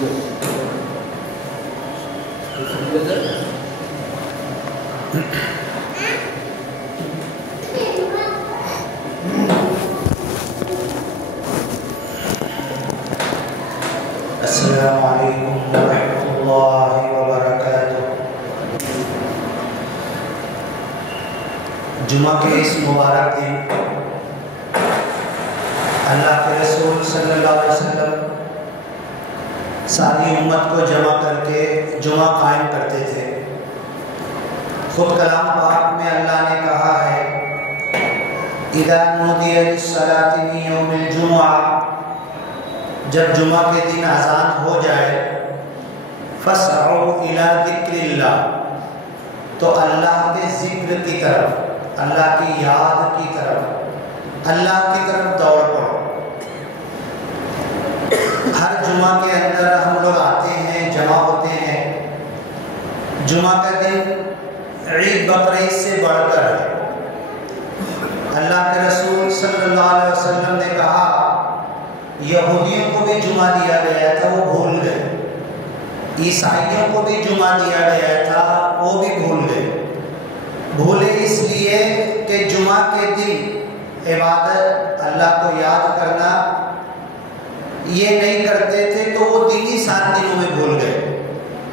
السلام علیکم ورحمۃ اللہ وبرکاتہ۔ جمعہ کے اس مبارک دن اللہ کے رسول صلی اللہ علیہ وسلم ساری امت کو جمع کر کے جمعہ قائم کرتے تھے۔ خود کلام پاک میں اللہ نے کہا ہے اذا نودی للصلاۃ من یوم الجمعہ، جب جمعہ کے دن اذان ہو جائے فاسعوا الی ذکر اللہ، تو اللہ کے ذکر کی طرف، اللہ کی یاد کی طرف، اللہ کی طرف دوڑ پڑو۔ ہر جمعہ کے اندر ہم لوگ آتے ہیں، جمع ہوتے ہیں۔ جمعہ کا دن عید بقرعید سے بڑھ کر ہے۔ اللہ کے رسول صلی اللہ علیہ وسلم نے کہا یہودیوں کو بھی جمعہ دیا گیا تھا، وہ بھول گئے۔ عیسائیوں کو بھی جمعہ دیا گیا تھا، وہ بھی بھول گئے۔ بھولے اس لیے کہ جمعہ کے دن عبادت، اللہ کو یاد کرنا یہ نہیں کرتے تھے، تو وہ دن ہی 7 دنوں میں بھول گئے۔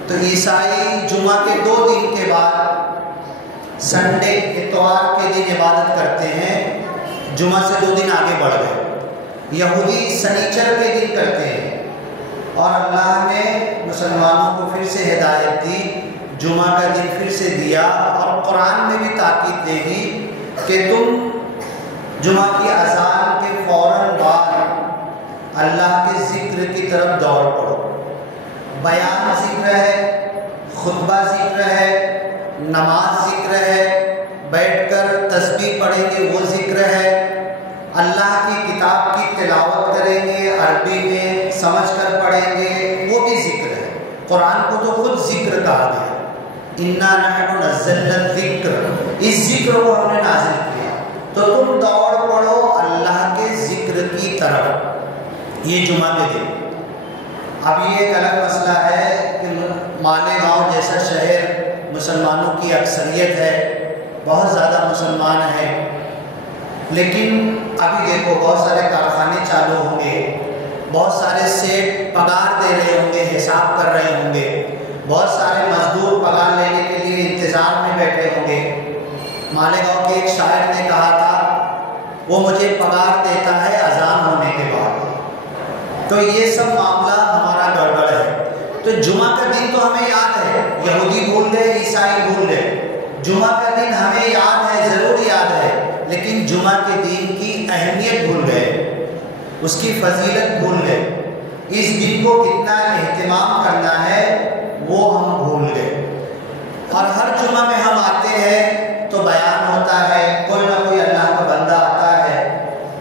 تو عیسائی جمعہ کے 2 دن کے بعد سنڈے، اتوار کے دن عبادت کرتے ہیں، جمعہ سے 2 دن آگے بڑھ گئے۔ یہودی سنیچر کے دن کرتے ہیں، اور اللہ نے مسلمانوں کو پھر سے ہدایت دی، جمعہ کا دن پھر سے دیا، اور قرآن میں بھی تاکید دے دی کہ تم جمعہ کی اذان کے فوراً بعد اللہ کے ذکر کی طرف دوڑ پڑو۔ بیان ذکر ہے، خطبہ ذکر ہے، نماز ذکر ہے، بیٹھ کر تسبیح پڑھیں گے وہ ذکر ہے، اللہ کی کتاب کی تلاوت کریں گے، عربی میں سمجھ کر پڑھیں گے وہ بھی ذکر ہے۔ قرآن کو تو خود ذکر کہا گیا، انا نحن نزلنا الذکر، اس ذکر کو ہم نے نازل کیا۔ تو تم دوڑ پڑو اللہ کے ذکر کی طرف یہ جمعہ کے دن۔ اب یہ ایک الگ مسئلہ ہے کہ مالیگاؤں جیسا شہر مسلمانوں کی اکثریت ہے، بہت زیادہ مسلمان ہیں، لیکن ابھی دیکھو بہت سارے کارخانے چالو ہوں گے، بہت سارے سیٹ پگار دے رہے ہوں گے، حساب کر رہے ہوں گے، بہت سارے مزدور پگار لینے کے لیے انتظار میں بیٹھے ہوں گے۔ مالیگاؤں کے ایک شاعر نے کہا تھا وہ مجھے پگار دیتا ہے اذان ہونے کے بعد۔ تو یہ سب معاملہ ہمارا گڑبڑ ہے۔ تو جمعہ کا دن تو ہمیں یاد ہے، یہودی بھول گئے، عیسائی بھول گئے، جمعہ کا دن ہمیں یاد ہے، ضرور یاد ہے، لیکن جمعہ کے دن کی اہمیت بھول گئے، اس کی فضیلت بھول گئے، اس دن کو کتنا اہتمام کرنا ہے وہ ہم بھول گئے۔ اور ہر جمعہ میں ہم آتے ہیں تو بیان ہوتا ہے، کوئی نہ کوئی اللہ کا بندہ آتا ہے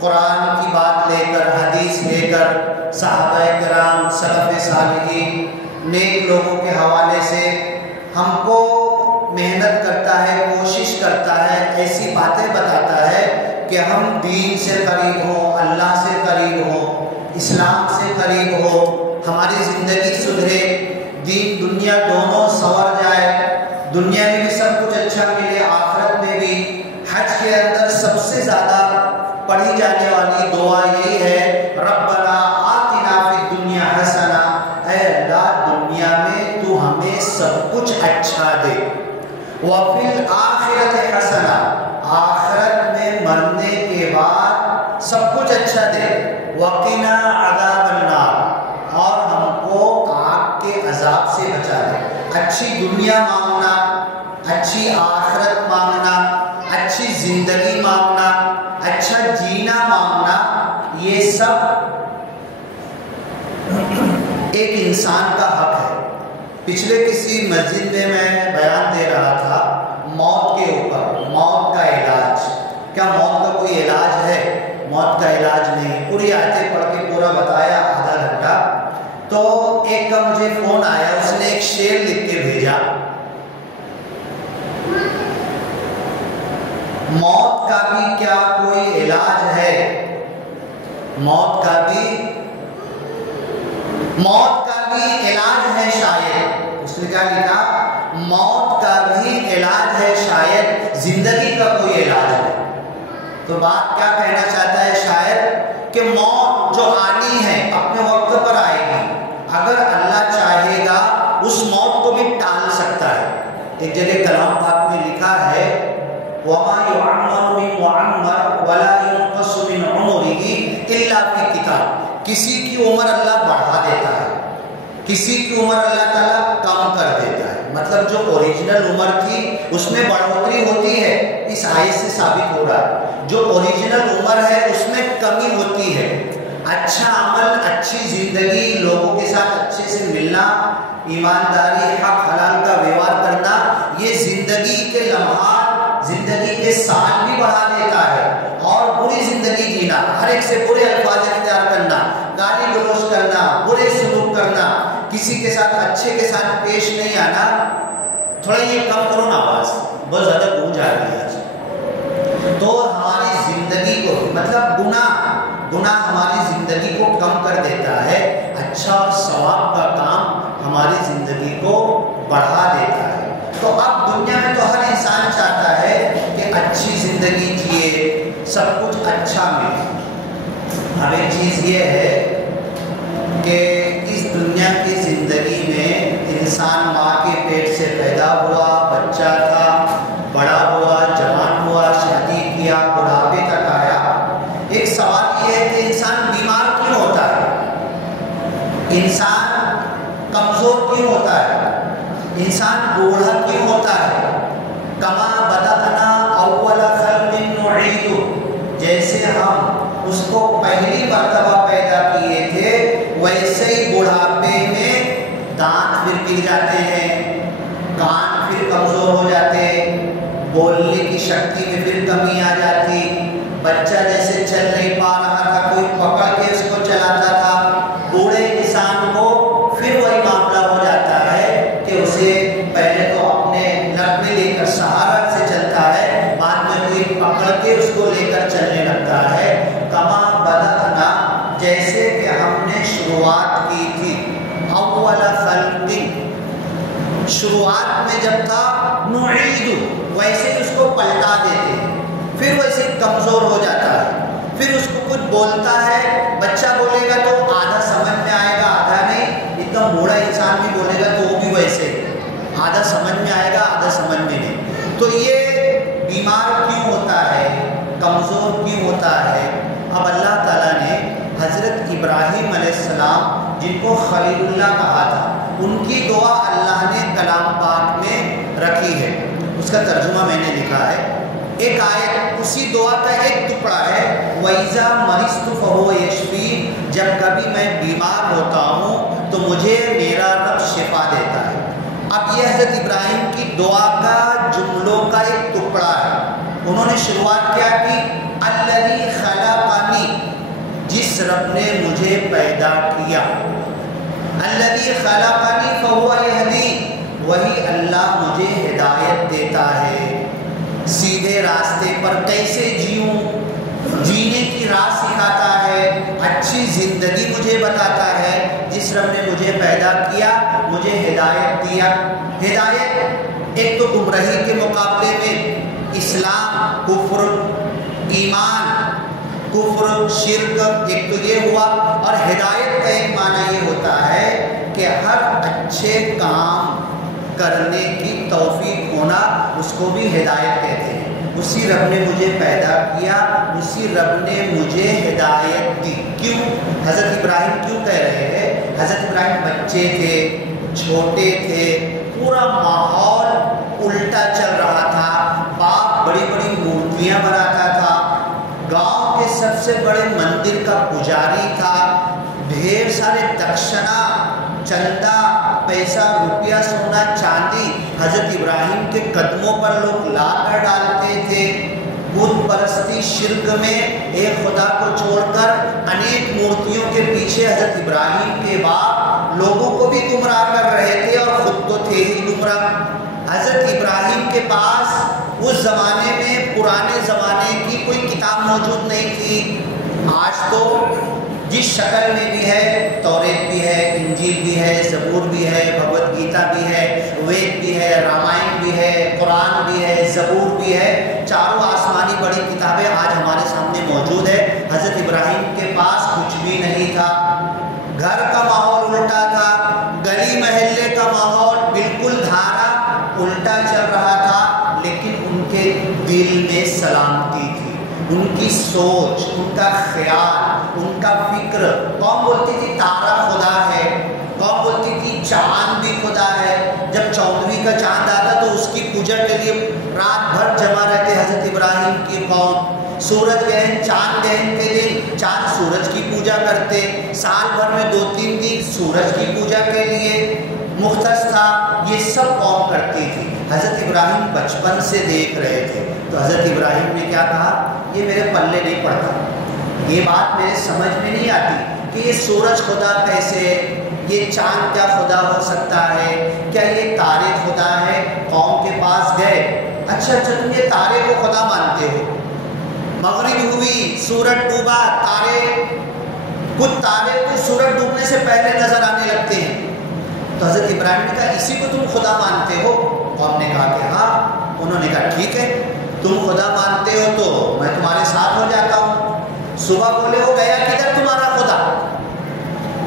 قرآن کی بات لے کر، حدیث لے کر، صحابہ کرام، سلف صالحین، نیک لوگوں کے حوالے سے ہم کو محنت کرتا ہے، کوشش کرتا ہے، ایسی باتیں بتاتا ہے کہ ہم دین سے قریب ہوں، اللہ سے قریب ہوں، اسلام سے قریب ہو، ہماری زندگی سدھرے، دین دنیا دونوں سنور جائے، دنیا میں بھی سب کچھ اچھا ملے، آخرت میں بھی۔ حج کے اندر سب سے زیادہ پڑھی جانے والی دعا یہی ہے ربنا آتنا فی الدنیا حسنہ، اے اللہ دنیا میں تو ہمیں سب کچھ اچھا دے، وفی الآخرۃ حسنہ، آخرت میں مرنے کے بعد سب کچھ اچھا دے، وقنا عذاب النار، اور ہم کو آگ کے عذاب سے بچا دے۔ اچھی دنیا مانگنا، اچھی آخرت مانگنا، اچھی زندگی مانگنا، اچھا جینا مانگنا، یہ سب ایک انسان کا حق ہے۔ پچھلے کسی مسجد میں بیان دے رہا تھا موت کے اوپر، موت کا علاج، کیا موت کا کوئی علاج ہے؟ موت کا علاج نہیں۔ پوری آیتیں پڑھ کے پورا بتایا آدھا گھنٹہ، تو ایک کا مجھے فون آیا، اس نے ایک شعر لکھ کے بھیجا، موت کا بھی کیا کوئی علاج ہے، موت کا بھی موت کا بھی علاج ہے شاید، اس نے کیا لکھا؟ موت کا بھی علاج ہے شاید، زندگی کا کوئی علاج نہیں۔ تو بات کیا کہنا چاہتا ہے شاعر کہ موت جو آنی ہے اپنے وقت پر آئے گی، اگر اللہ چاہے گا اس موت کو بھی ٹال سکتا ہے۔ ایک جگہ کلام پاک میں لکھا ہے وَمَا يُعَمَّرُ مِن مُعَمَّرٍ وَلَا يُنقَصُ مِنْ عُمُرِهِ إِلَّا فِي کتاب۔ کسی کی عمر اللہ بڑھا دیتا ہے، کسی کی عمر اللہ تعالیٰ کم کر دیتا ہے۔ مطلب جو اوریجنل عمر تھی اس میں بڑھوتری ہوتی ہے، اس آیت سے ثابت ہو رہا ہے۔ جو اوریجنل عمر ہے اس میں کمی ہوتی ہے۔ اچھا عمل، اچھی زندگی، لوگوں کے ساتھ اچھے سے ملنا، ایمانداری، حق حلال کا ویوہار کرنا، یہ زندگی کے لمحات، زندگی کے سال بھی بڑھا دیتا ہے۔ اور بری زندگی جینا، ہر ایک سے برے الفاظ اختیار کرنا، گالی گلوچ کرنا، برے سلوک کرنا، کسی کے ساتھ اچھے کے ساتھ پیش نہیں آنا۔ تھوڑا یہ کم کرو نا آواز، بہت زیادہ گونج آ رہی ہے آج۔ تو ہماری زندگی کو، مطلب گناہ ہماری زندگی کو کم کر دیتا ہے، اچھا اور ثواب کا کام ہماری زندگی کو بڑھا دیتا ہے۔ تو اب دنیا میں تو ہر انسان چاہتا ہے کہ اچھی زندگی جیے، سب کچھ اچھا ملے۔ اب ایک چیز یہ ہے کہ اس دنیا کی زندگی میں انسان ماں کے پیٹ سے پیدا ہوا، بچہ تھا، بڑا ہوا، جوان ہوا، شادی کیا، بڑھاپے تک آیا۔ ایک سوال یہ ہے کہ انسان بیمار کیوں ہوتا ہے؟ انسان کمزور کیوں ہوتا ہے؟ انسان بوڑھا کیوں ہوتا ہے؟ کما بدأنا اول خلق نعید، جیسے ہم اس کو پہلی مرتبہ پیدا کیے تھے ویسے ہی بڑھاپے میں دانت پھر گر جاتے ہیں، کان پھر کمزور ہو جاتے، بولنے کی شکتی میں پھر کمی آ جاتی۔ بچہ جیسے چل نہیں پا رہا تھا، کوئی پکڑ کے اس کو چلاتا تھا، بوڑھے انسان کو پھر وہی معاملہ ہو جاتا ہے کہ اسے پہلے تو اپنے لکڑی لے کر سہارا سے چلتا ہے، بعد میں کوئی پکڑ کے اس کو لے کر چلنے لگتا ہے۔ کما بدأنا، جیسے کہ ہم نے شروعات کی تھی، اول خلق، شروعات میں جب تھا، نعید، ویسے اس کو پلٹا دیتے، پھر ویسے کمزور ہو جاتا ہے۔ پھر اس کو کچھ بولتا ہے، بچہ بولے گا تو آدھا سمجھ میں آئے گا، آدھا نہیں۔ ایک دم بوڑھا انسان بھی بولے گا تو وہ بھی ویسے، آدھا سمجھ میں آئے گا، آدھا سمجھ میں نہیں۔ تو یہ بیمار کیوں ہوتا ہے، کمزور کیوں ہوتا ہے؟ اب اللہ تعالیٰ نے حضرت ابراہیم علیہ السلام، جن کو خلیل اللہ کہا تھا، ان کی دعا اللہ نے کلام پاک میں رکھی ہے۔ اس کا ترجمہ میں نے لکھا ہے، ایک آیت اسی دعا کا ایک ٹکڑا ہے، وَإِذَا مَرِضْتُ فَهُوَ يَشْفِينِ، جب کبھی میں بیمار ہوتا ہوں تو مجھے میرا رب شفا دیتا ہے۔ اب یہ حضرت ابراہیم کی دعا کا جملوں کا ایک ٹکڑا ہے۔ انہوں نے شروعات کیا کی، الَّذِي خَلَقَنِي، جس رب نے مجھے پیدا کیا، الَّذِي خَلَقَنِي فَهُوَ يَهْدِينِ، وہی اللہ مجھے ہدایت دیتا ہے، سیدھے راستے پر کیسے جیوں، جینے کی راہ سکھاتا ہے، اچھی زندگی مجھے بتاتا ہے۔ جس رب نے مجھے پیدا کیا، مجھے ہدایت دیا۔ ہدایت ایک تو گمراہی کے مقابلے میں اسلام، کفر، ایمان، کفر، شرک، ایک تو یہ ہوا، اور ہدایت کا ایک معنی یہ ہوتا ہے کہ ہر اچھے کام کرنے کی توفیق ہونا، اس کو بھی ہدایت کہتے ہیں۔ اسی رب نے مجھے پیدا کیا، اسی رب نے مجھے ہدایت دی۔ کیوں؟ حضرت ابراہیم کیوں کہہ رہے ہیں؟ حضرت ابراہیم بچے تھے، چھوٹے تھے، پورا ماحول الٹا چل رہا تھا، باپ بڑی بڑی مورتیاں بناتا تھا، گاؤں کے سب سے بڑے مندر کا پجاری تھا، ڈھیر سارے دکشنا، چندہ، پیسہ، روپیہ، سونا، چاندی حضرت ابراہیم کے قدموں پر لوگ لا کر ڈالتے تھے۔ بت پرستی، شرک میں ایک خدا کو چھوڑ کر انیک مورتیوں کے پیچھے حضرت ابراہیم کے باپ لوگوں کو بھی گمراہ کر رہے تھے اور خود تو تھے ہی گمراہ۔ حضرت ابراہیم کے پاس اس زمانے میں، پرانے زمانے کی کوئی کتاب موجود نہیں تھی۔ آج تو جس شکل میں بھی ہے، توریت بھی ہے، انجیل بھی ہے، زبور بھی ہے، بھگوت گیتا بھی ہے، وید بھی ہے، رامائن بھی ہے، قرآن بھی ہے، زبور بھی ہے، چاروں آسمانی بڑی کتابیں آج ہمارے سامنے موجود ہے۔ حضرت ابراہیم کے پاس کچھ بھی نہیں تھا، گھر کا ماحول الٹا تھا، گلی محلے کا ماحول بالکل دھارا الٹا چل رہا تھا، لیکن ان کے دل میں سلامتی تھی، ان کی سوچ، ان کا خیال، ان کا فکر۔ قوم بولتی تھی تارا خدا ہے، قوم بولتی تھی چاند بھی خدا ہے۔ جب 14ویں کا چاند آتا تو اس کی پوجا کے لیے رات بھر جمع رہتے حضرت ابراہیم کی قوم۔ سورج گہن، چاند گہن کے دن چاند سورج کی پوجا کرتے، سال بھر میں 2-3 دن سورج کی پوجا کے لیے مختص تھا، یہ سب قوم کرتی تھی۔ حضرت ابراہیم بچپن سے دیکھ رہے تھے، تو حضرت ابراہیم نے کیا کہا، یہ میرے پلے نہیں پڑتا، یہ بات میرے سمجھ میں نہیں آتی کہ یہ سورج خدا کیسے ہے، یہ چاند کیا خدا ہو سکتا ہے، کیا یہ تارے خدا ہے۔ قوم کے پاس گئے، اچھا تم یہ تارے کو خدا مانتے ہو، مغرب ہوئی، سورج ڈوبا، تارے، کچھ تارے تو سورج ڈوبنے سے پہلے نظر آنے لگتے ہیں، تو حضرت ابراہیم نے کہا اسی کو تم خدا مانتے ہو؟ قوم نے کہا کہ ہاں۔ انہوں نے کہا ٹھیک ہے، تم خدا مانتے ہو تو میں تمہارے ساتھ ہو جاتا ہوں۔ صبح بولے ہو گیا کدھر تمہارا خدا؟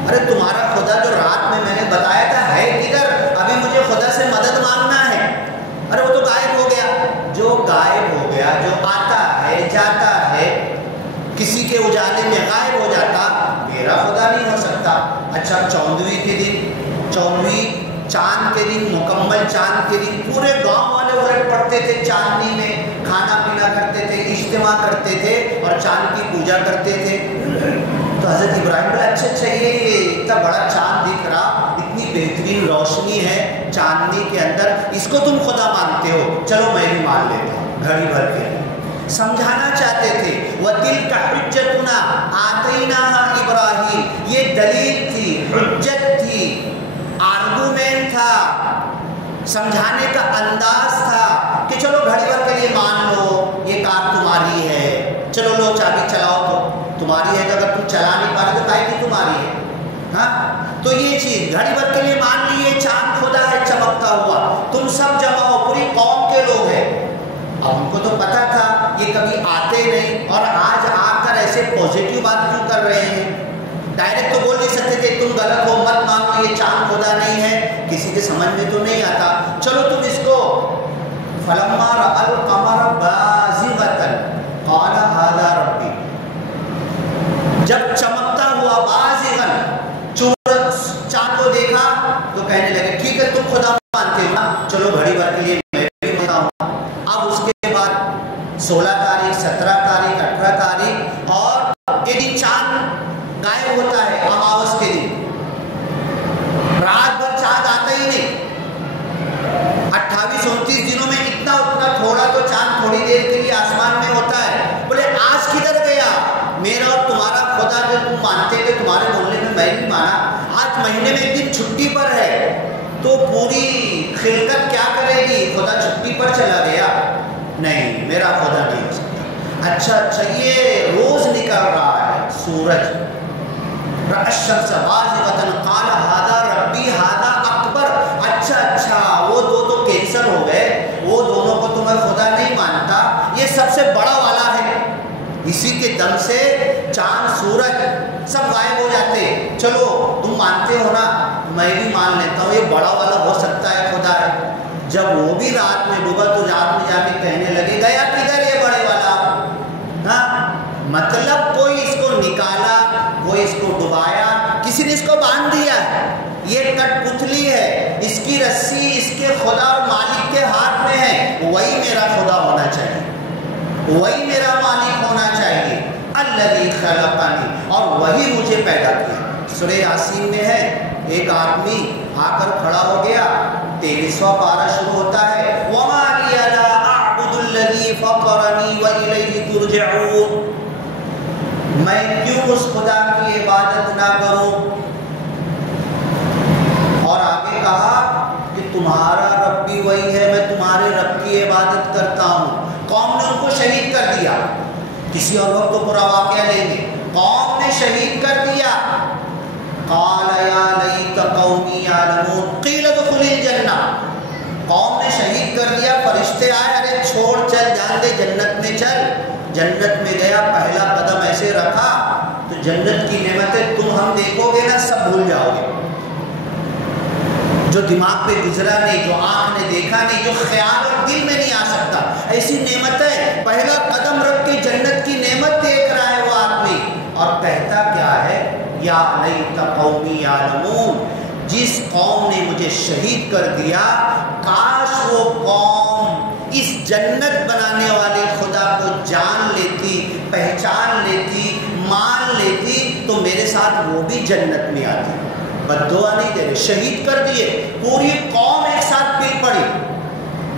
ارے تمہارا خدا جو رات میں نے بتایا تھا ہے کدھر؟ ابھی مجھے خدا سے مدد مانگنا ہے۔ ارے وہ تو غائب ہو گیا۔ جو غائب ہو گیا، جو آتا ہے جاتا ہے، کسی کے اجالے میں غائب ہو جاتا، میرا خدا نہیں ہو سکتا۔ اچھا 14ویں کے دن، 14ویں چاند کے دن، مکمل چاند کے دن پورے گاؤں والے الٹ پڑتے تھے، چاندنی میں کھانا پینا کرتے تھے، اجتماع کرتے تھے اور چاند کی پوجا کرتے تھے۔ تو حضرت ابراہیم بولے اچھا یہ اتنا بڑا چاند دکھ رہا، اتنی بہترین روشنی ہے چاندنی کے اندر، اس کو تم خدا مانتے ہو، چلو میں بھی مان لیتا ہوں۔ گھڑی بھر کے سمجھانا چاہتے تھے، وَتِلْكَ حُجَّتُنَا آتَيْنَاهَا إِبْرَاهِيمَ، یہ دلیل تھی، حجت تھی، آرگومنٹ تھا، سمجھانے کا انداز تھا کہ چلو گھڑی بھر کے لیے مان لو یہ کار تمہاری ہے، چلو لو چابی چلاؤ تو تمہاری ہے، اگر تم چلا نہیں پا رہے تو کائے کی تمہاری ہے؟ ہاں تو یہ چیز گھڑی بھر کے لیے مان لیے، چاند خدا ہے چمکتا ہوا، تم سب جمع ہو، پوری قوم کے لوگ ہیں۔ اب ان کو تو پتا تھا یہ کبھی آتے نہیں، اور آج آ کر ایسے پازیٹیو بات کیوں کر رہے ہیں؟ ڈائریکٹ تو بول نہیں سکتے تھے تم غلط ہو مت مانو، یہ چاند خدا نہیں ہے، کسی کے سمجھ میں تو نہیں آتا، چلو تم اس کو فَلَمَّا رَأَى الْقَمَرَ بَازِغَةً قَالَ هَذَا رَبِّي، جب چمکتا ہوا بازغاً چاند کو دیکھا تو کہنے لگے ٹھیک ہے تم خدا مانتے ہو نا، چلو گھڑی بھر کے لیے میں بھی مانتا ہوں۔ اب اس کے بعد 16 تاریخ، 17 تاریخ، 18 تاریخ اور یہ دن چاند غائب ہوتا ہے، اماوس کے دن رات بھر چاند آتا ہی نہیں۔ 28-29 دنوں میں اتنا تھوڑا تو چاند تھوڑی دیر کے لیے آسمان میں ہوتا ہے۔ بولے آج کدھر گیا میرا اور تمہارا خدا جو تم مانتے تھے تمہارے محلے میں میں نہیں مانا، آج مہینے میں ایک دن چھٹی پر ہے تو پوری خلقت کیا کرے گی؟ خدا چھٹی پر چلا گیا؟ نہیں، میرا خدا نہیں ہو سکتا۔ اچھا یہ روز نکل رہا ہے سورج، الشمس بازغۃ قال هذا ربی هذا اکبر، اچھا وہ دو تو کینسل ہو گئے، وہ دونوں کو تو میں خدا نہیں مانتا، یہ سب سے بڑا والا ہے، اسی کے دم سے چاند سورج سب غائب ہو جاتے، چلو تم مانتے ہو نا میں بھی مان لیتا ہوں، یہ بڑا والا ہو سکتا ہے خدا ہے۔ جب وہ بھی رات میں ڈوبا تو رات میں جا کے کہنے لگے گیا کدھر یہ بڑے والا؟ ہاں مطلب کوئی اس کو نکالا، کوئی اس کو ڈبایا، کسی نے اس کو باندھ دیا ہے، یہ کٹ پتلی ہے، اس کی رسی اس کے خدا اور مالک کے ہاتھ میں ہے، وہی میرا خدا ہونا چاہیے، وہی میرا مالک ہونا چاہیے، الذی خلقنی، اور وہی مجھے پیدا کیا۔ سورہ یاسین میں ہے ایک آدمی آ کر کھڑا ہو گیا، 23واں پارہ شروع ہوتا ہے، وَمَا لِيَ لَا أَعْبُدُ الَّذِي فَطَرَنِي وَإِلَيْهِ تُرْجَعُونَ، میں کیوں اس خدا کی عبادت نہ کروں؟ اور آگے کہا کہ تمہارا رب بھی وہی ہے، میں تمہارے رب کی عبادت کرتا ہوں۔ قوم نے ان کو شہید کر دیا، کسی اور وقت تو پورا واقعہ لیں گے، قوم نے شہید کر دیا قال یا لیت قومی یعلمون قیل ادخل الجنہ. قوم نے شہید کر دیا، فرشتے آئے، ارے چھوڑ چل، جان دے، جنت میں چل. جنت میں گیا، پہلا قدم ایسے رکھا تو جنت کی نعمتیں تم ہم دیکھو گے نا سب بھول جاؤ گے. جو دماغ پہ گزرا نہیں، جو آنکھ نے دیکھا نہیں، جو خیال اور دل میں نہیں آ سکتا، ایسی نعمتیں. پہلا قدم رکھ کے جنت کی نعمت دیکھ رہا ہے وہ آدمی، اور کہتا کیا ہے؟ یا لیت قومی یعلمون، جس قوم نے مجھے شہید کر دیا، کاش وہ قوم اس جنت بنانے والے خدا کو جان لیتی، پہچان لیتی، مان لیتی تو میرے ساتھ وہ بھی جنت میں آتی. بد دعا نہیں دے رہے، شہید کر دیے، پوری قوم ایک ساتھ پل پڑی.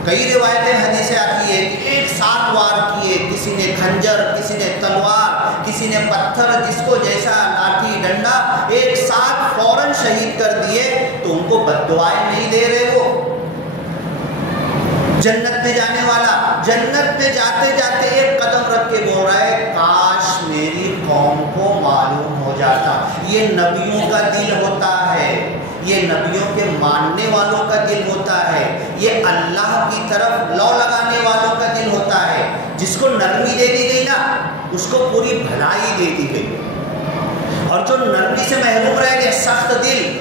کئی روایتیں حدیثیں آتی ہے کہ ایک ساتھ وار کیے، کسی نے کھنجر، کسی نے تلوار، کسی نے پتھر، جس کو جیسا لاٹھی ڈنڈا، ایک ساتھ فوراً شہید کر دیے. تو ان کو بد دعائیں نہیں دے رہے. وہ جنت میں جانے والا جنت میں جاتے جاتے ایک قدم رکھ کے بول رہا ہے کاش میری قوم کو معلوم ہو جاتا. یہ نبیوں کا دل ہوتا ہے، یہ نبیوں کے ماننے والوں کا دل ہوتا ہے، یہ اللہ کی طرف لو لگانے والوں کا دل ہوتا ہے. جس کو نرمی دے دی گئی نا اس کو پوری بھلائی دے دی گئی، اور جو نرمی سے محروم رہ گئے، سخت دل،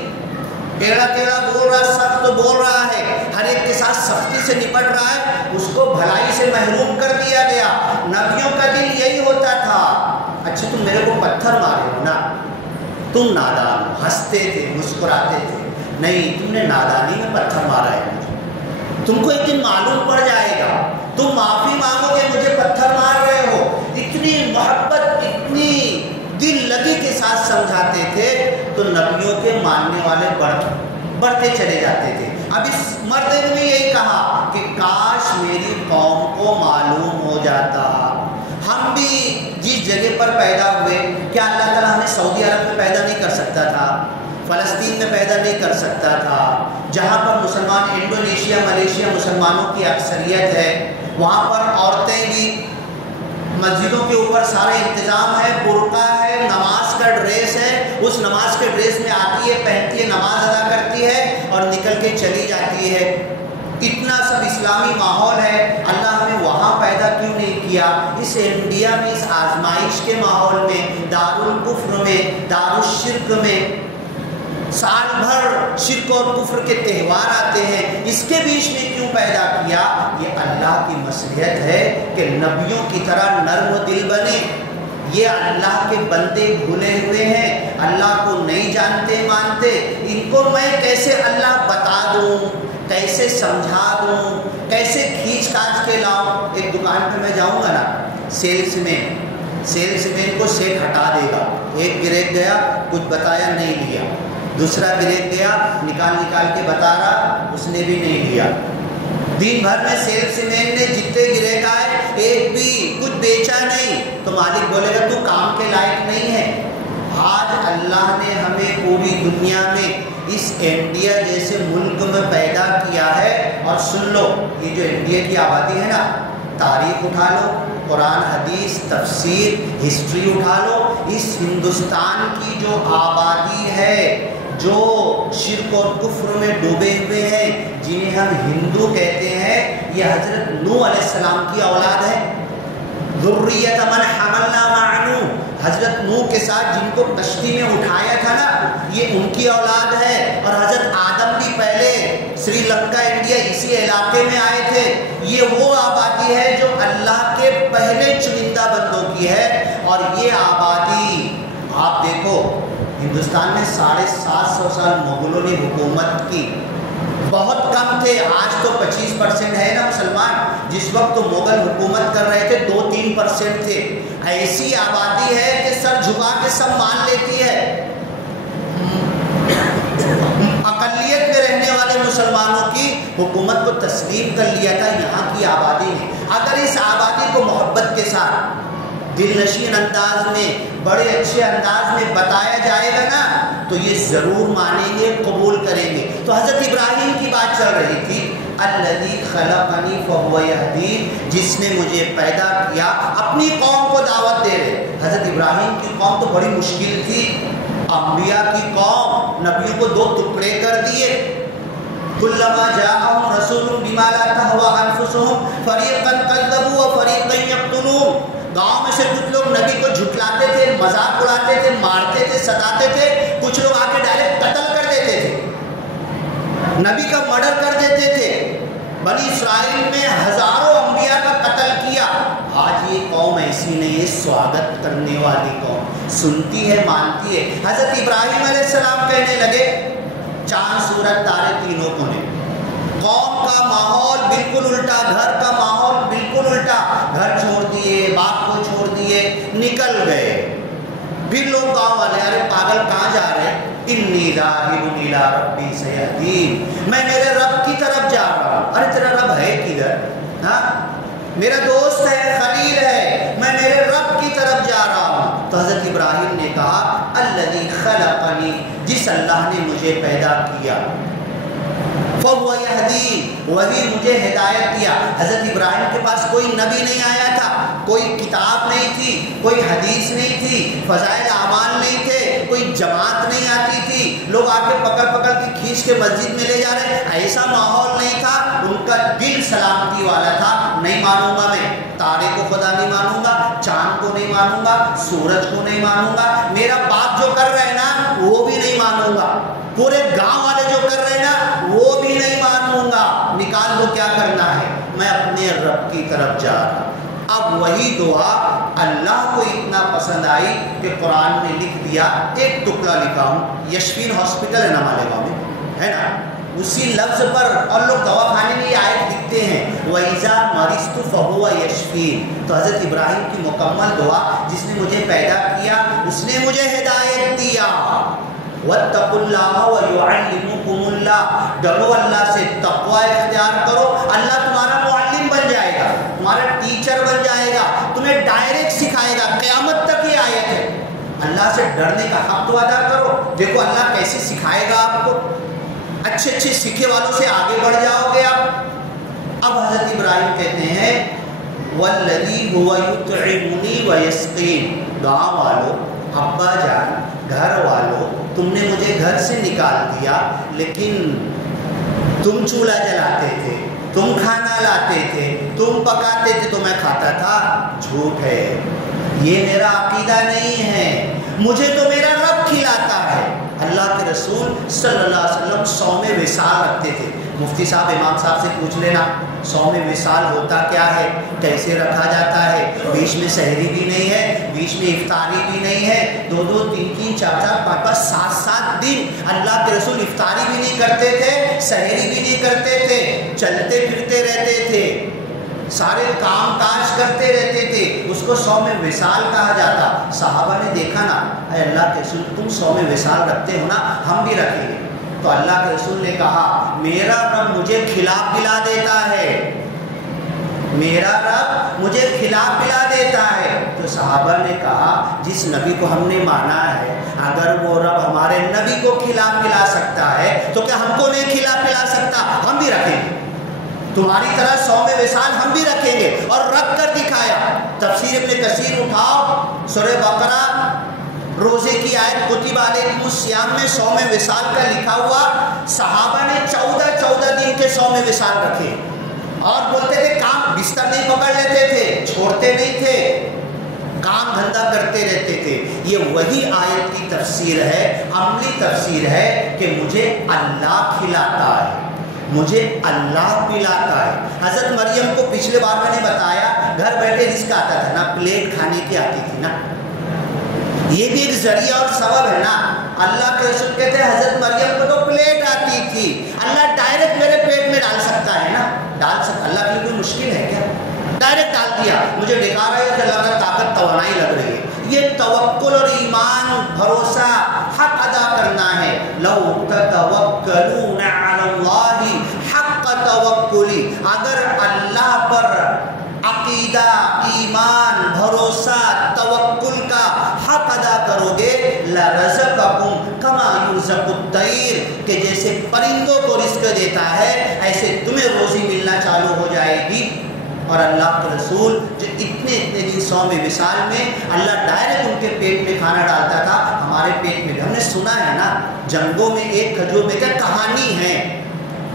ٹیڑھا ٹیڑھا بول رہا، سخت بول رہا ہے، ہر ایک کے ساتھ سختی سے نپٹ رہا ہے، اس کو بھلائی سے محروم کر دیا گیا. نبیوں کا دل یہی ہوتا تھا. اچھا تم میرے کو پتھر مارے ہو نا، تم نادان ہو، ہنستے تھے، مسکراتے تھے. نہیں، تم نے نادانی میں پتھر مارا ہے مجھے. تم کو ایک دن معلوم پڑ جائے گا، تم معافی مانگو گے، مجھے پتھر مار رہے ہو. اتنی محبت، اتنی دل لگی کے ساتھ سمجھاتے تھے تو نبیوں کے ماننے والے بڑھتے چلے جاتے تھے. اب اس مرد نے بھی یہی کہا کہ کاش میری قوم کو معلوم ہو جاتا. ہم بھی جس جگہ پر پیدا ہوئے، کیا اللہ تعالیٰ ہمیں سعودی عرب میں پیدا نہیں کر سکتا تھا؟ فلسطین میں پیدا نہیں کر سکتا تھا؟ جہاں پر مسلمان، انڈونیشیا، ملیشیا مسلمانوں کی اکثریت ہے، وہاں پر عورتیں بھی، مسجدوں کے اوپر سارے انتظام ہے، برقع ہے، نماز کا ڈریس ہے، اس نماز کے ڈریس میں آتی ہے، پہنتی ہے، نماز ادا کرتی ہے اور نکل کے چلی جاتی ہے. اتنا سب اسلامی ماحول ہے، اللہ ہمیں وہاں پیدا کیوں نہیں کیا؟ اس انڈیا میں، اس آزمائش کے ماحول میں، دارالکفر میں، دارالشرک میں سال بھر شرک اور کفر کے تہوار آتے ہیں، اس کے بیچ میں کیوں پیدا کیا؟ یہ اللہ کی مصلحت ہے کہ نبیوں کی طرح نرم دل بنے. یہ اللہ کے بندے بھولے ہوئے ہیں، اللہ کو نہیں جانتے مانتے. ان کو میں کیسے اللہ بتا دوں، کیسے سمجھا دوں، کیسے کھینچ کھانچ کے لاؤں؟ ایک دکان پہ میں جاؤں گا نا، سیلس مین کو سیٹ ہٹا دے گا. ایک گراہک گیا، کچھ بتایا، نہیں لیا. دوسرا گراہک گیا، نکال کے بتا رہا، اس نے بھی نہیں لیا. دن بھر میں سیلس مین نے جتنے گراہک آئے ایک بھی کچھ بیچا نہیں، تو مالک بولے گا تو کام کے لائق نہیں ہے. آج اللہ نے ہمیں پوری دنیا میں اس انڈیا جیسے ملک میں پیدا کیا ہے. اور سن لو، یہ جو انڈیا کی آبادی ہے نا، تاریخ اٹھا لو، قرآن، حدیث، تفسیر، ہسٹری اٹھا لو، اس ہندوستان کی جو آبادی ہے، جو شرک اور کفر میں ڈوبے ہوئے ہیں، جنہیں ہم ہندو کہتے ہیں، یہ حضرت نوح علیہ السلام کی اولاد ہے. ذریۃ من حملنا مع نوح، حضرت نوح کے ساتھ جن کو کشتی میں اٹھایا تھا نا، یہ ان کی اولاد ہے. اور حضرت آدم بھی پہلے سری لنکا، انڈیا، اسی علاقے میں آئے تھے. یہ وہ آبادی ہے جو اللہ کے پہلے چنندہ بندوں کی ہے. اور یہ آبادی آپ دیکھو، ہندوستان میں 750 سال مغلوں نے حکومت کی، بہت کم تھے. آج تو 25% ہے نا مسلمان، جس وقت تو مغل حکومت کر رہے تھے 2-3% تھے. ایسی آبادی ہے کہ سر جھکا کے سب مان لیتی ہے. اقلیت میں رہنے والے مسلمانوں کی حکومت کو تسلیم کر لیا تھا یہاں کی آبادی نے. اگر اس آبادی کو محبت کے ساتھ، دل نشین انداز میں، بڑے اچھے انداز میں بتایا جائے گا نا، تو یہ ضرور مانیں گے، قبول کریں گے. تو حضرت ابراہیم کی بات چل رہی تھی، الذی خلقنی فہو یہدین، جس نے مجھے پیدا کیا. اپنی قوم کو دعوت دے رہے. حضرت ابراہیم کی قوم تو بڑی مشکل تھی، انبیاء کی قوم نبیوں کو دو ٹکڑے کر دیے. کلما جاءہم رسول بما لا تہوی انفسہم فریقا کذبوا وفریقا یقتلون. گاؤں میں سے کچھ لوگ نبی کو جھٹلاتے تھے, مذاق اڑاتے تھے, مارتے تھے, ستاتے تھے. کچھ لوگ آ کے ڈائریکٹ قتل کر دیتے تھے, نبی کا مرڈر کر دیتے تھے. بنی اسرائیل میں ہزاروں انبیاء کا قتل کیا. آج یہ قوم ایسی نہیں ہے, سواگت کرنے والی قوم, سنتی ہے, مانتی ہے. حضرت ابراہیم علیہ السلام کہنے لگے چاند سورج تارے تینوں کو نے. قوم کا ماحول بالکل الٹا, گھر کا ماحول بالکل الٹا. گھر چھوڑ دیے, باپ کو چھوڑ دیے, نکل گئے. پھر لوگ گاؤں والے, ارے پاگل کہاں جا رہے ہیں؟ انی ذاہب الی ربی سیہدین, میں میرے رب کی طرف جا رہا ہوں. ارے تیرا رب ہے کدھر؟ ہاں, میرا دوست ہے, خلیل ہے, میں میرے رب کی طرف جا رہا ہوں. تو حضرت ابراہیم نے کہا الذی خلقنی, جس اللہ نے مجھے پیدا کیا, فَهُوَ يَهْدِينِ, وہی مجھے ہدایت دیا. حضرت ابراہیم کے پاس کوئی نبی نہیں آیا تھا, کوئی کتاب نہیں تھی, کوئی حدیث نہیں تھی, فضائل اعمال نہیں تھے, کوئی جماعت نہیں آتی تھی, لوگ آ کے پکڑ پکڑ کے کھینچ کے مسجد میں لے جا رہے ہیں, ایسا ماحول نہیں تھا. ان کا دل سلامتی والا تھا. نہیں مانوں گا میں تارے کو خدا نہیں مانوں گا, چاند کو نہیں مانوں گا, سورج کو نہیں مانوں گا, میرا باپ جو کر رہے ہیں نا وہ بھی نہیں مانوں گا, پورے گاؤں والے جو کر رہے ہیں نا وہ بھی نہیں مانوں گا. نکال دو, کیا کرنا ہے, میں اپنے رب کی طرف جا رہا. اب وہی دعا اللہ کو اتنا پسند آئی کہ قرآن میں لکھ دیا, ایک ٹکڑا لکھا ہوں. یشفین ہاسپٹل ہے نا مالیگاؤں میں, ہے نا, اسی لفظ پر اور لوگ دواخانے میں یہ آیت لکھتے ہیں وَإِذَا مَرِضْتُ فَهُوَ يَشْفِينِ. تو حضرت ابراہیم کی مکمل دعا, جس نے مجھے پیدا کیا اس نے مجھے ہدایت دیا. وَاتَّقُوا اللَّهَ وَيُعَلِّمُكُمُ اللَّهُ, ڈرو اللہ سے, تقوی اختیار کرو, اللہ تمہارا معلم بن جائے گا, تمہارا ٹیچر بن جائے گا, تمہیں ڈائریکٹ سکھائے گا. قیامت تک یہ آیت ہے. اللہ سے ڈرنے کا حق تو ادا کرو. دیکھو اللہ کیسے سکھائے گا آپ کو, اچھے اچھے سیکھے والوں سے آگے بڑھ جاؤ گے آپ. اب حضرت ابراہیم کہتے ہیں وَالَّذِي هُوَ يُطْعِمُنِي وَيَسْقِينِ, گاؤں والوں, ابا جان, گھر والوں, تم نے مجھے گھر سے نکال دیا, لیکن تم چولہا جلاتے تھے, تم کھانا لاتے تھے, تم پکاتے تھے تو میں کھاتا تھا. جھوٹ ہے, یہ میرا عقیدہ نہیں ہے. مجھے تو میرا رب کھلاتا ہے. اللہ کے رسول صلی اللہ علیہ وسلم صوم وصال رکھتے تھے. مفتی صاحب, امام صاحب سے پوچھ لینا صوم وصال ہوتا کیا ہے, کیسے رکھا جاتا ہے. بیچ میں سحری بھی نہیں ہے, بیچ میں افطاری بھی نہیں ہے, 2-2, 3-3, 4-4, 5-5, 7-7 دن اللہ کے رسول افطاری بھی نہیں کرتے تھے, سحری بھی نہیں کرتے تھے, چلتے پھرتے رہتے تھے, سارے کام کاج کرتے رہتے تھے. اس کو صوم وصال کہا جاتا. صحابہ نے دیکھا نا, اے اللہ کے رسول تم صوم وصال رکھتے ہو نا, ہم بھی رکھیں گے. تو اللہ کے رسول نے کہا میرا رب مجھے کھلا پلا دیتا ہے, میرا رب مجھے کھلا پلا دیتا ہے. تو صحابہ نے کہا جس نبی کو ہم نے مانا ہے, اگر وہ رب ہمارے نبی کو کھلا پلا سکتا ہے تو کیا ہم کو نہیں کھلا پلا سکتا؟ ہم بھی رکھیں گے, تمہاری طرح صوم وصال ہم بھی رکھیں گے. اور رکھ کر دکھایا. تفسیر ابن کثیر اٹھاؤ, سورہ بقرہ روزے کی آیت کتب علیکم الصیام میں صوم وصال کا لکھا ہوا. صحابہ نے 14 دن کے صوم وصال رکھے, اور بولتے تھے کام بستر نہیں پکڑ لیتے تھے, چھوڑتے نہیں تھے, کام دھندا کرتے رہتے تھے. یہ وہی آیت کی تفسیر ہے, عملی تفسیر ہے کہ مجھے اللہ کھلاتا ہے, مجھے اللہ پلاتا ہے. حضرت مریم کو پچھلے بار میں نے بتایا گھر بیٹھے رزق آتا تھا نا, پلیٹ کھانے کی آتی تھی نا, یہ بھی ایک ذریعہ اور سبب ہے نا. اللہ کے رسول کہتے ہیں حضرت مریم کو تو پلیٹ آتی تھی, اللہ ڈائریکٹ میرے پیٹ میں ڈال سکتا ہے نا, ڈال سکتا. اللہ کے لیے کوئی مشکل ہے کیا؟ ڈائریکٹ ڈال دیا. مجھے دکھا رہا ہے کہ اللہ کا طاقت توانائی لگ رہی ہے. یہ توکل اور ایمان, بھروسہ, حق ادا کرنا ہے. لو تتوکلون علی اللہ حق توکلی, اگر اللہ پر عقیدہ, ایمان, بھروسہ, توکل کا حق ادا کرو گے, لرزقکم کما یرزق الطیر, کہ جیسے پرندوں کو رزق دیتا ہے ایسے تمہیں روزی ملنا چالو ہو جائے گی. اور اللہ کے رسول جو اتنے دن صوم وصال میں اللہ ڈائریکٹ ان کے پیٹ میں کھانا ڈالتا تھا, ہمارے پیٹ میں بھی. ہم نے سنا ہے نا جنگوں میں ایک کھجور میں کیا کہانی ہے,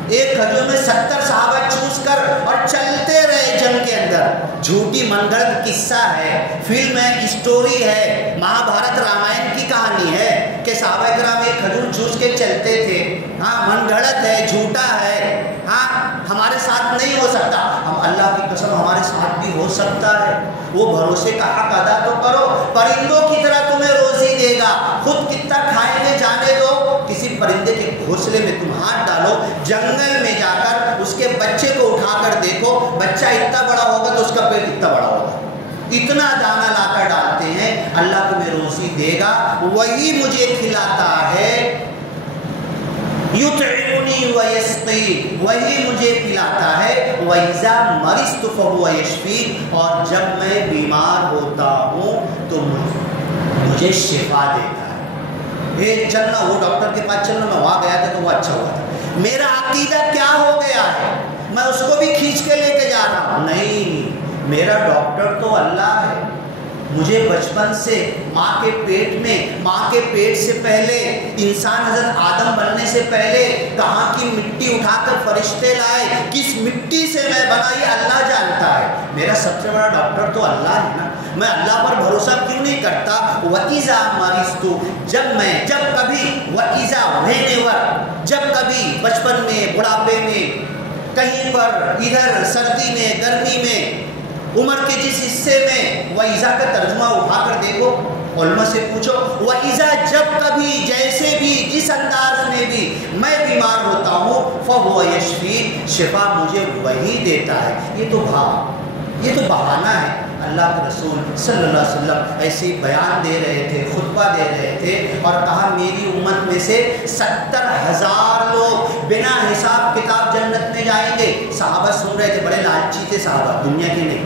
ایک کھجور میں 70 صحابہ چوس کر اور چلتے رہے جنگ کے اندر. جھوٹی من گھڑت قصہ ہے, فلم ہے, اسٹوری ہے, مہا بھارت رامائن کی کہانی ہے کہ صحابہ کرام ایک کھجور چوس کے چلتے تھے. ہاں من گھڑت ہے, جھوٹا ہے, ہاں ہمارے ساتھ نہیں ہو سکتا. ہم اللہ کی قسم ہمارے ساتھ بھی ہو سکتا ہے. وہ بھروسے کا حق ادا تو کرو. پرندوں کی طرح تمہیں روزی دے گا, خود کتنا کھائیں گے جانے دو. کسی پرندے کے گھونسلے میں تم ہاتھ ڈالو, جنگل میں جا کر اس کے بچے کو اٹھا کر دیکھو, بچہ اتنا بڑا ہوگا تو اس کا پیٹ اتنا بڑا ہوگا. اتنا دانہ لا کر ڈالتے ہیں. اللہ تمہیں روزی دے گا, وہی مجھے کھلاتا ہے. یطعمنی ویسقی, وہی مجھے پلاتا ہے. وَإِذَا مَرِضْتُ فَهُوَ يَشْفِينِ, اور جب میں بیمار ہوتا ہوں تو مجھے شفا دیتا ہے. یہ چلنا, وہ ڈاکٹر کے پاس چلنا, میں وہاں گیا تھا تو وہ اچھا ہوا تھا. میرا عقیدہ کیا ہو گیا ہے, میں اس کو بھی کھینچ کے لے کے جا رہا ہوں. نہیں, میرا ڈاکٹر تو اللہ ہے. مجھے بچپن سے ماں کے پیٹ میں, ماں کے پیٹ سے پہلے, انسان حضرت آدم بننے سے پہلے کہاں کی مٹی اٹھا کر فرشتے لائے, کس مٹی سے میں بنا یہ اللہ جانتا ہے. میرا سب سے بڑا ڈاکٹر تو اللہ ہے نا. میں اللہ پر بھروسہ کیوں نہیں کرتا؟ وَإِذَا مَرِضْتُ, جب کبھی, وَإِذَا whenever, جب کبھی بچپن میں, بڑھاپے میں, کہیں پر, ادھر سردی میں, گرمی میں, عمر کے جس حصے میں, وَإِذَا کا ترجمہ اٹھا کر دیکھو, علماء سے پوچھو. وَإِذَا, جب کبھی, جیسے بھی, جس انداز میں بھی میں بیمار ہوتا ہوں, فَهُوَ يَشْفِي, شفا مجھے وہی دیتا ہے. یہ تو بہانہ ہے. اللہ کے رسول صلی اللہ علیہ وسلم ایسی بیان دے رہے تھے, خطبہ دے رہے تھے, اور کہا میری امت میں سے 70,000 لوگ بنا حساب کتاب جنت میں جائیں گے. صحابہ سن رہے تھے, بڑے لالچی تھے صحابہ, دنیا کے نہیں,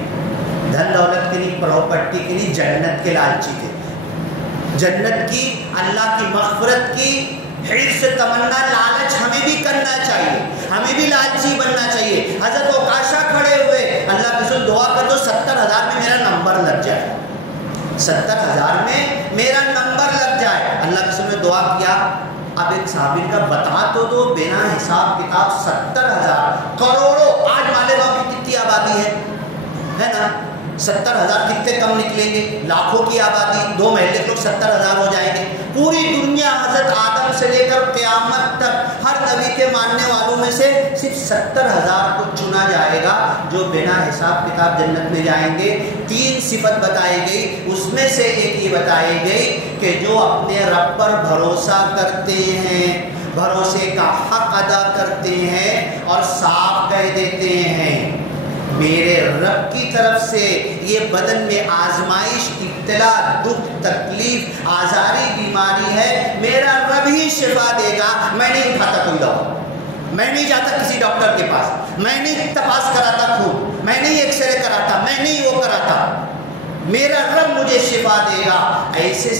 دھن دولت کے نہیں, پراپرٹی کے نہیں, جنت کے لالچی تھے. جنت کی, اللہ کی مغفرت کی حرص, تمنا, لالچ ہمیں بھی کرنا چاہیے, ہمیں بھی لالچی بننا چاہیے. حضرت عکاشہ کھڑے ہوئے, اللہ کے رسول دعا کر دو 70,000 میں میرا نمبر لگ جائے, 70,000 میں میرا نمبر لگ جائے. اللہ کے رسول نے دعا کیا. اب ایک صحابی کا بتا تو دو, بنا حساب کتاب 70,000, کروڑوں. آج مالیگاؤں کی کتنی آبادی ہے نا, 70,000 کتنے کم نکلیں گے, لاکھوں کی آبادی, 2 محلے کے لوگ 70,000 ہو جائیں گے. پوری دنیا حضرت آدم سے لے کر قیامت تک ہر نبی کے ماننے والوں میں سے صرف 70,000 کو چنا جائے گا جو بنا حساب کتاب جنت میں جائیں گے. 3 صفت بتائی گئی, اس میں سے ایک یہ بتائی گئی کہ جو اپنے رب پر بھروسہ کرتے ہیں, بھروسے کا حق ادا کرتے ہیں اور صاف کہہ دیتے ہیں میرے رب کی طرف سے یہ بدن میں آزمائش, ابتلا, دکھ, تکلیف, آزاری, بیماری ہے, میرا رب ہی شفا دے گا. میں نہیں اٹھاتا کوئی دوا, میں نہیں جاتا کسی ڈاکٹر کے پاس, میں نہیں تپاس کراتا خون, میں نہیں ایکس رے کراتا, میں نہیں وہ کراتا, میرا رب مجھے شفا دے گا. ایسے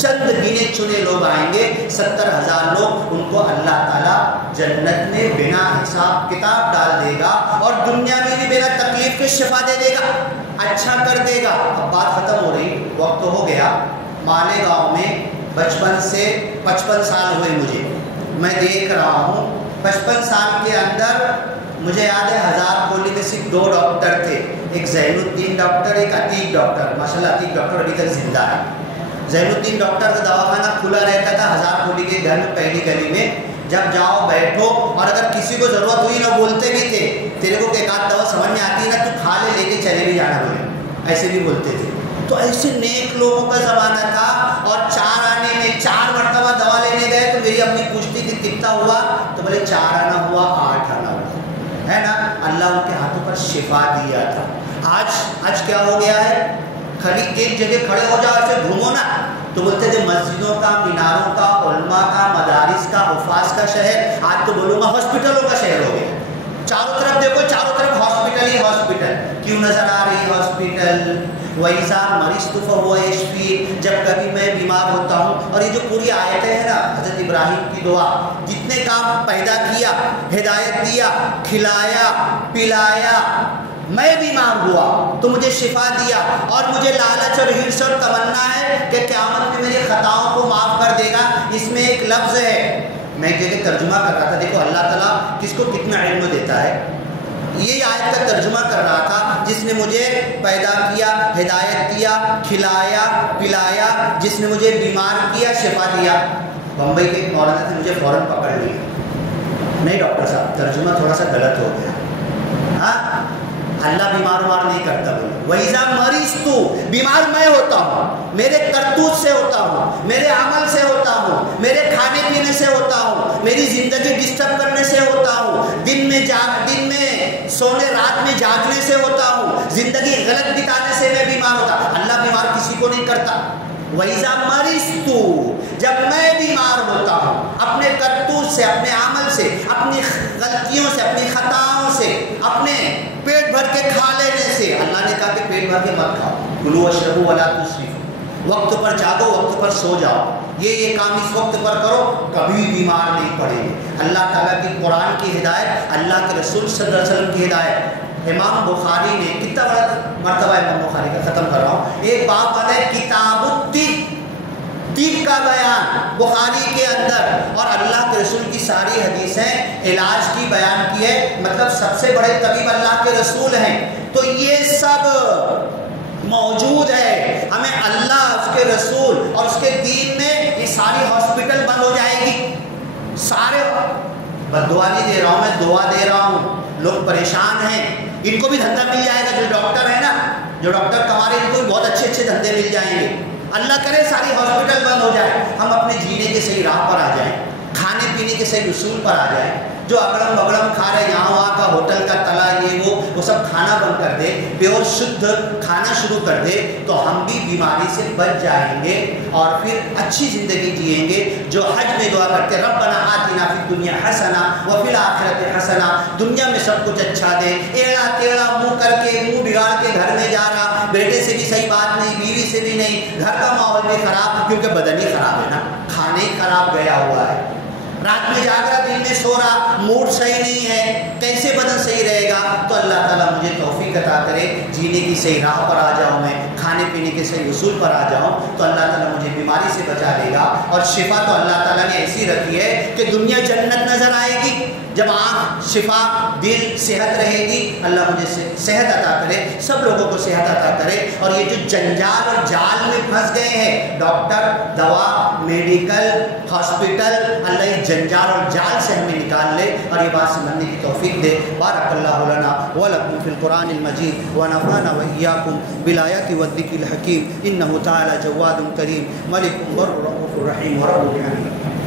چند گنے چنے لوگ آئیں گے, 70,000 لوگ, ان کو اللہ تعالیٰ جنت میں بنا حساب کتاب ڈال دے گا اور دنیا میں بھی بنا تکلیف کے شفا دے دے گا, اچھا کر دے گا. اب بات ختم ہو رہی, وقت ہو گیا. مالیگاؤں میں بچپن سے 55 سال ہوئے مجھے, میں دیکھ رہا ہوں 55 سال کے اندر مجھے یاد ہے 1000 کولی میں صرف 2 ڈاکٹر تھے, ایک زین الدین ڈاکٹر, ایک عتیق ڈاکٹر. ماشاءاللہ عتیق ڈاکٹر ابھی تک زندہ ہے. زین الدین ڈاکٹر کا دواخانہ کھلا رہتا تھا 1000 کولی کے گھر میں, پہلی گلی میں. جب جاؤ بیٹھو, اور اگر کسی کو ضرورت ہوئی نہ, بولتے بھی تھے تیرے کو ایک آدھ دوا سمجھ میں آتی ہے نا, تو کھا لے کے چلے بھی جانا بولے, ایسے بھی بولتے تھے. تو ایسے نیک لوگوں کا زمانہ تھا. اور 4 آنے میں 4 مرتبہ دوا لینے گئے تو میری امی پوچھتی تھی کتنا ہوا, تو بولے 4 آنا ہوا, 8 آنا ہوا, ہے نا. اللہ ان کے ہاتھوں پر شفا دیا تھا. آج کیا ہو گیا ہے, خالی ایک جگہ کھڑے ہو جاؤ, ایسے گھومو نا, تو بولتے تھے مسجدوں کا, میناروں کا, علماء کا, مدارس کا, حفاظ کا شہر. آج تو بولوں گا ہاسپٹلوں کا شہر ہو گیا. چاروں طرف دیکھو, چاروں طرف ہاسپٹل ہی ہاسپٹل. کیوں نظر آ رہی ہاسپٹل؟ وَإِذَا مَرِضْتُ فَهُوَ يَشْفِينِ, جب کبھی میں بیمار ہوتا ہوں. اور یہ جو پوری آیتیں ہیں نا, حضرت ابراہیم کی دعا, جتنے کام پیدا کیا, ہدایت دیا, کھلایا, پلایا, میں بیمار ہوا تو مجھے شفا دیا، اور مجھے لالچ اور حرص اور تمنا ہے کہ قیامت میں میری خطاؤں کو معاف کر دے گا۔ اس میں ایک لفظ ہے، میں ایک جگہ ترجمہ کر رہا تھا، دیکھو اللہ تعالیٰ کس کو کتنا علم دیتا ہے۔ یہ آیت کا ترجمہ کر رہا تھا، جس نے مجھے پیدا کیا، ہدایت دیا، کھلایا پلایا، جس نے مجھے بیمار کیا، شفا دیا۔ بمبئی کے ایک مولانا تھے، مجھے فوراً پکڑ لیا، نہیں ڈاکٹر صاحب ترجمہ تھوڑا سا غلط ہو گیا، ہاں اللہ بیمار نہیں کرتا بولے۔ وَإِذَا مَرِضْتُ، بیمار میں ہوتا ہوں، میرے کرتوت سے ہوتا ہوں، میرے عمل سے ہوتا ہوں، میرے کھانے پینے سے ہوتا ہوں، میری زندگی ڈسٹرب کرنے سے ہوتا ہوں، دن میں سونے رات میں جاگنے سے ہوتا ہوں، زندگی غلط بتانے سے میں بیمار ہوتا۔ اللہ بیمار کسی کو نہیں کرتا۔ وَإِذَا مَرِضْتُ، جب میں بیمار ہوتا ہوں اپنے کرتوت سے، اپنے عمل سے، اپنی غلطیوں سے، اپنی خطاؤں سے، اپنے پیٹ بھر کے کھا لینے سے۔ اللہ نے کہا کہ پیٹ بھر کے مت کھاؤ، کلوا واشربوا ولا تسرفوا، وقت پر جاگو، وقت پر سو جاؤ، یہ کام اس وقت پر کرو، کبھی بیمار نہیں پڑے گے۔ اللہ تعالیٰ کی قرآن کی ہدایت، اللہ کے رسول صلی اللہ علیہ وسلم کی ہدایت۔ امام بخاری نے کتنا بڑا مرتبہ امام بخاری کا، ختم کر رہا ہوں، ایک باب بنا ہے کتاب الطب، طب کا بیان بخاری کے اندر، اور اللہ کے رسول کی ساری حدیثیں علاج کی بیان کی ہے، مطلب سب سے بڑے طبیب اللہ کے رسول ہیں۔ تو یہ سب موجود ہے، ہمیں اللہ، اس کے رسول اور اس کے دین میں یہ ساری ہاسپٹل بند ہو جائے گی، سارے بد دعا نہیں دے رہا ہوں میں، دعا دے رہا ہوں، لوگ پریشان ہیں، ان کو بھی دھندا مل جائے گا، جو ڈاکٹر ہیں نا، جو ڈاکٹر کما رہے ہیں، ان کو بھی بہت اچھے اچھے دھندے مل جائیں گے۔ اللہ کرے ساری ہاسپٹل بند ہو جائے، ہم اپنے جینے کے صحیح راہ پر آ جائیں، کھانے پینے کے صحیح اصول پر آ جائیں۔ جو اگڑم بگڑم کھا رہے یہاں وہاں کا ہوٹل کا تلا یہ وہ سب کھانا بند کر دے، پیور شدھ کھانا شروع کر دے، تو ہم بھی بیماری سے بچ جائیں گے اور پھر اچھی زندگی جئیں گے۔ جو حج میں دعا کرتے ربنا آتنا فی الدنیا حسنہ وفی الآخرۃ حسنہ، دنیا میں سب کچھ اچھا دے، ایڑا ٹیڑا منہ کر کے، منہ بگاڑ کے گھر میں جا رہا، بیٹے سے بھی صحیح بات نہیں، بیوی سے بھی نہیں، گھر کا ماحول بھی خراب، کیونکہ بدن ہی خراب ہے نا، کھانے ہی خراب گیا ہوا ہے، رات میں جاگ رہا، دن میں سو رہا، موڈ صحیح نہیں ہے، کیسے بدن صحیح رہے گا؟ تو اللہ تعالیٰ مجھے توفیق عطا کرے، جینے کی صحیح راہ پر آ جاؤں، میں کھانے پینے کے صحیح اصول پر آ جاؤں، تو اللہ تعالیٰ مجھے بیماری سے بچا لے گا۔ اور شفا تو اللہ تعالیٰ نے ایسی رکھی ہے کہ دنیا جنت نظر آئے گی، جب آنکھ شفا، دل صحت رہے گی۔ اللہ مجھے صحت عطا کرے، سب لوگوں کو صحت عطا کرے، اور یہ جو جنجال اور جال میں پھنس گئے ہیں، ڈاکٹر، دوا، میڈیکل، ہاسپٹل، اللہ اس جنجال اور جال سے ہمیں نکال لے اور یہ بات سمجھنے کی توفیق دے۔ بارک اللہ لنا ولکم فی القرآن المجید ونفعنا وإیاکم بالآیات والذکر الحکیم، انہ تعالی جواد کریم ملک بر رؤوف رحیم ورب العالمین۔